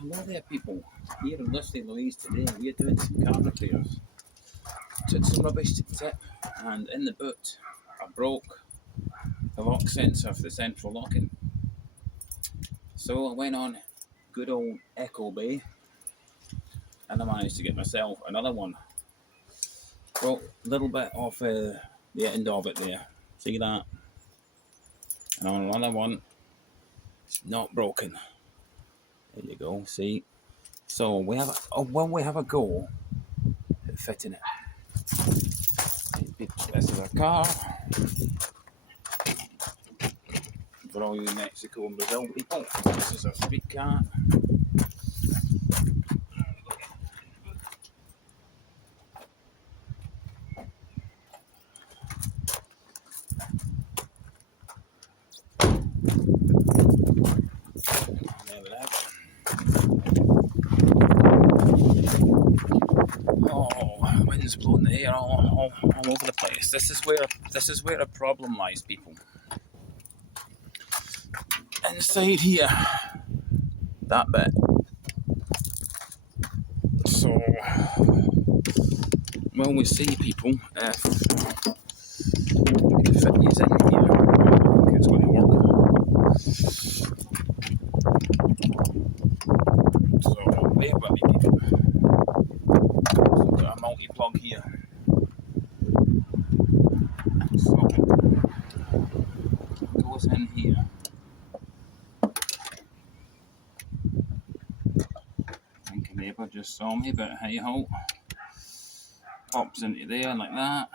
Hello there, people. Here in Lusty Louise today. We're doing some car repairs. Took some rubbish to the tip, and in the boot, I broke the lock sensor for the central locking. So I went on good old Echo Bay, and I managed to get myself another one. Broke a little bit off the end of it there. See that? And on another one, it's not broken. There you go. See. So we have a go at fitting it. This is a car for all you Mexico and Brazil people. This is a street car. There we have. Oh, the wind's blowing the air all over the place. This is where a problem lies, people. Inside here, that bit. So, well, we see, people, if we can fit these in here, I think it's going to work. So, bear with me, people. So, we've got a multi-plug here. So, it goes in here. I think a neighbour just saw me, but hey ho. Pops into there like that.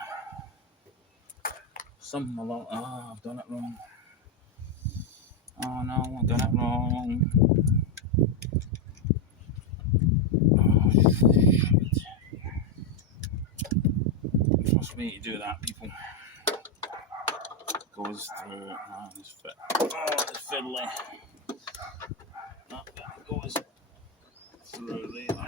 Something along. Oh, I've done it wrong. Oh no, I've done it wrong. Oh shit. Trust me to do that, people. Goes through. Oh, this fit. Oh, it's fiddly. That goes through there.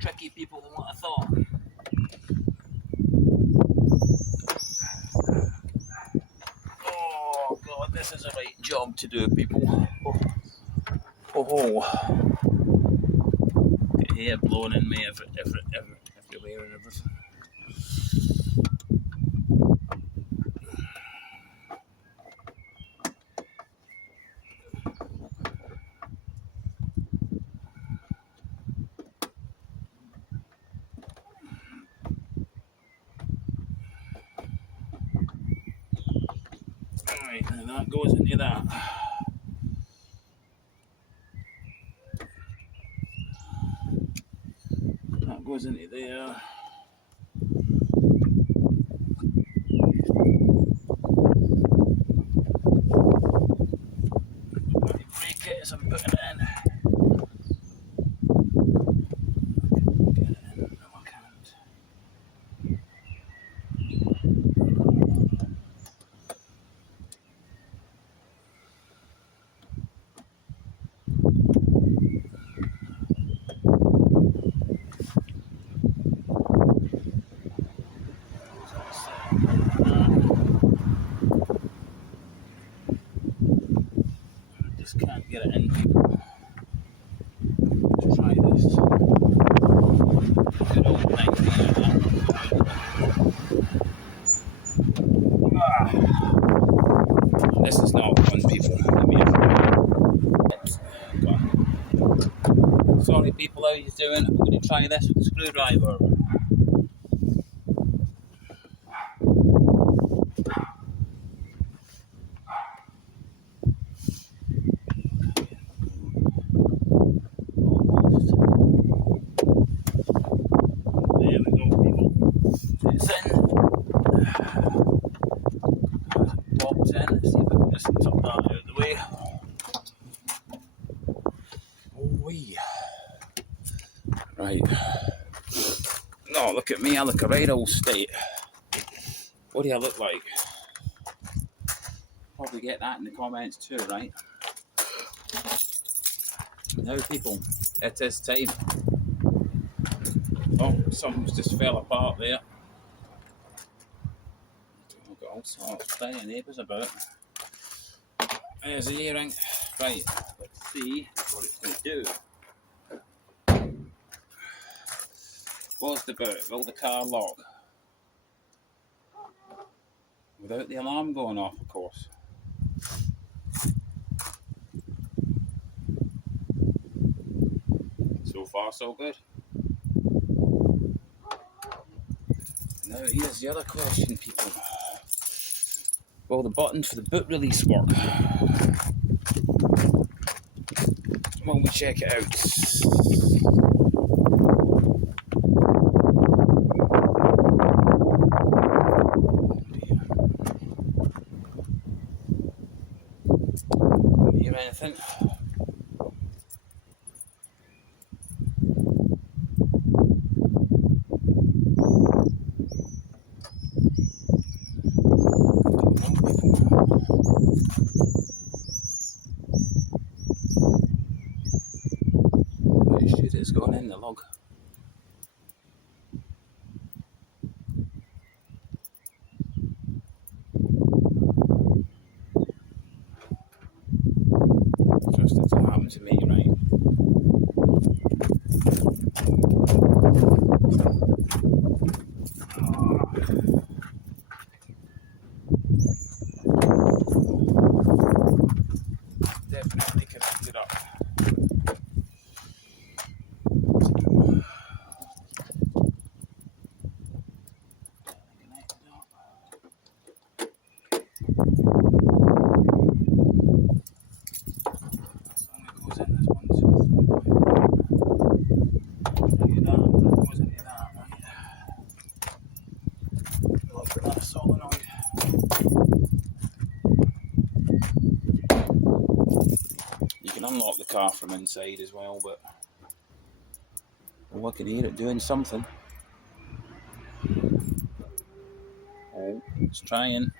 Tricky, people, than what I thought. Oh god, this is a right job to do, people. Oh. The hair blowing in me everywhere and everything. Alright, now that goes into that. That goes into there. Break it as I'm putting it in. Get it in. No, I can't. Just can't get it in, people. Let's try this. Good old knife here. This is not fun, people. Sorry, people, how you doing? I'm going to try this with a screwdriver. There we go, people. It's in. Popped in. Let's see if I can just tuck that out of the way. Oh, wee. Right. No, look at me, I look a right old state. What do I look like? Probably get that in the comments too, right? Now people, it is time. Oh, something's just fell apart there. I've got all sorts of tiny neighbours about. There's the earring. Right, let's see what it's going to do. What's the boot? Will the car lock? Without the alarm going off, of course. So far, so good. Now, here's the other question, people. Will the buttons for the boot release work? Well, we check it out. Hear anything? Pretty sure it's gone in the log. Trust it to happen to me, right? Definitely connected up. You can unlock the car from inside as well, but I can hear it doing something. Oh, it's trying.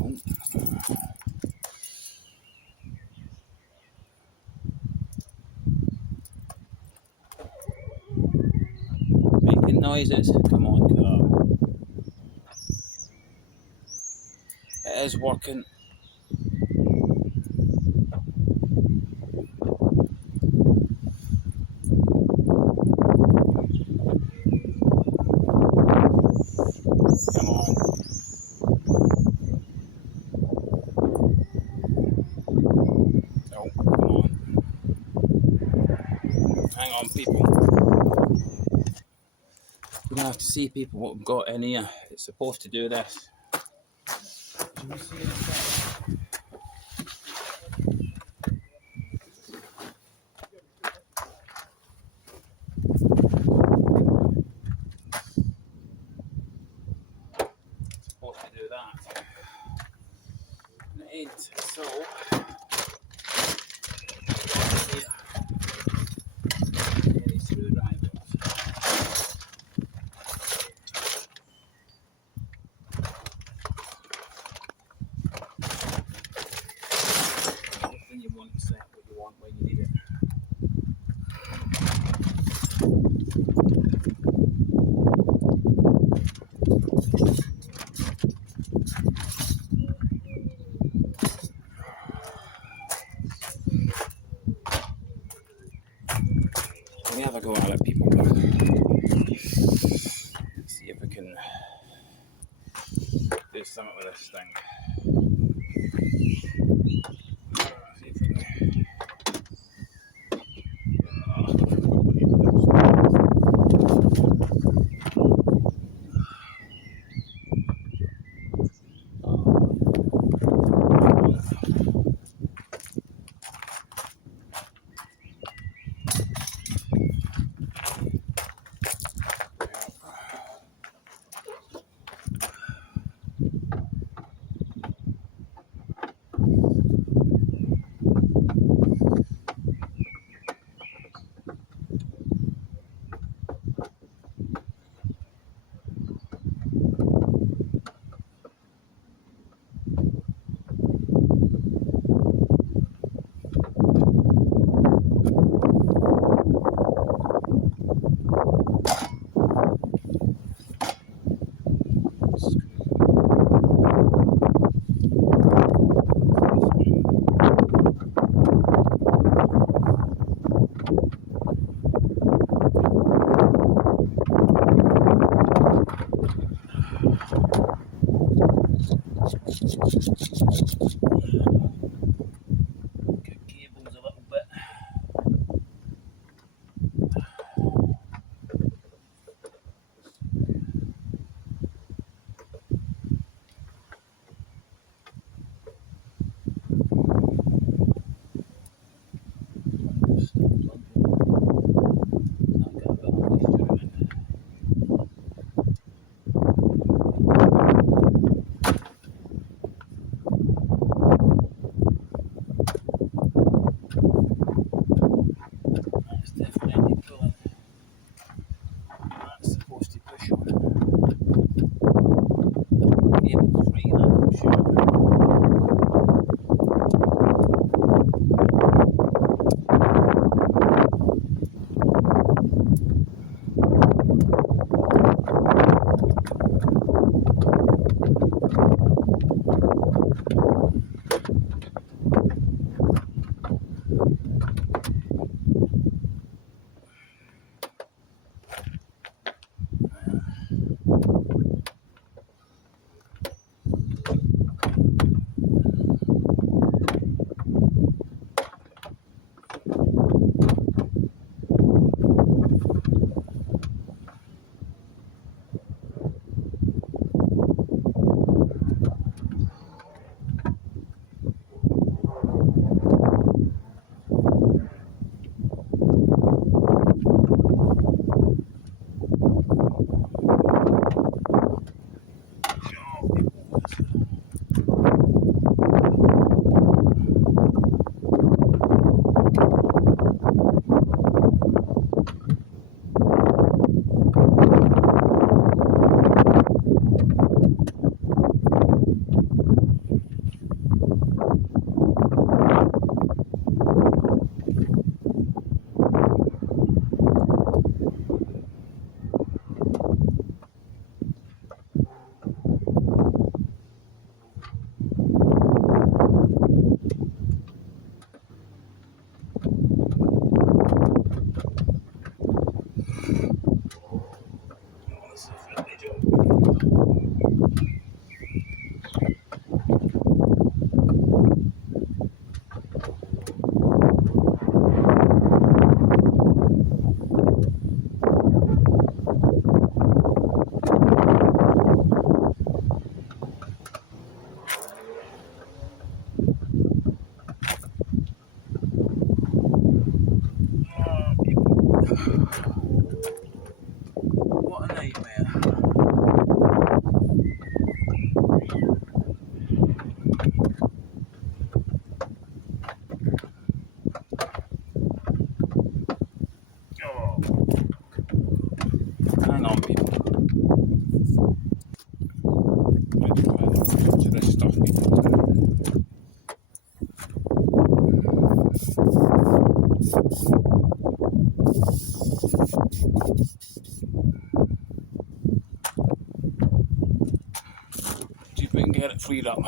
Oh. Making noises. Come on, car. It is working. Come on. Oh, come on. Hang on, people. We're gonna have to see, people, what we've got in here. It's supposed to do this. Can you see it? Supposed to do that. And it ain't. So any screwdrivers. Everything you want to set what you want when you need it. Let me have a go at it, people. See if we can do something with this thing. See if we can. See if we can get it freed up.